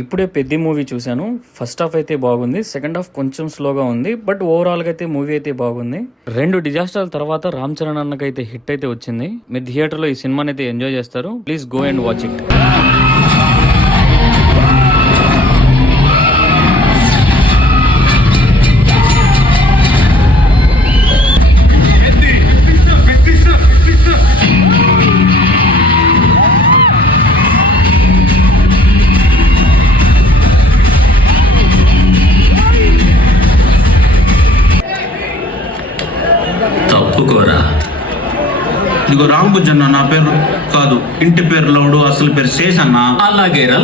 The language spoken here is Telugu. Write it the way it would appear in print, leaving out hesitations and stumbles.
ఇప్పుడే పెద్ద మూవీ చూశాను. ఫస్ట్ హాఫ్ అయితే బాగుంది, సెకండ్ హాఫ్ కొంచెం స్లోగా ఉంది. బట్ ఓవరాల్ గా అయితే మూవీ అయితే బాగుంది. 2 డిజాస్టర్ల తర్వాత రామ్ చరణ్ అన్నకైతే హిట్ అయితే వచ్చింది. మీరు థియేటర్ లో ఈ సినిమాని అయితే ఎంజాయ్ చేస్తారు. Please go and watch it. తప్పుకోరా. ఇదిగో రాంబుజన్న నా పేరు కాదు, ఇంటి పేరు లౌడు, అసలు పేరు శేషన్న. అలాగేరా.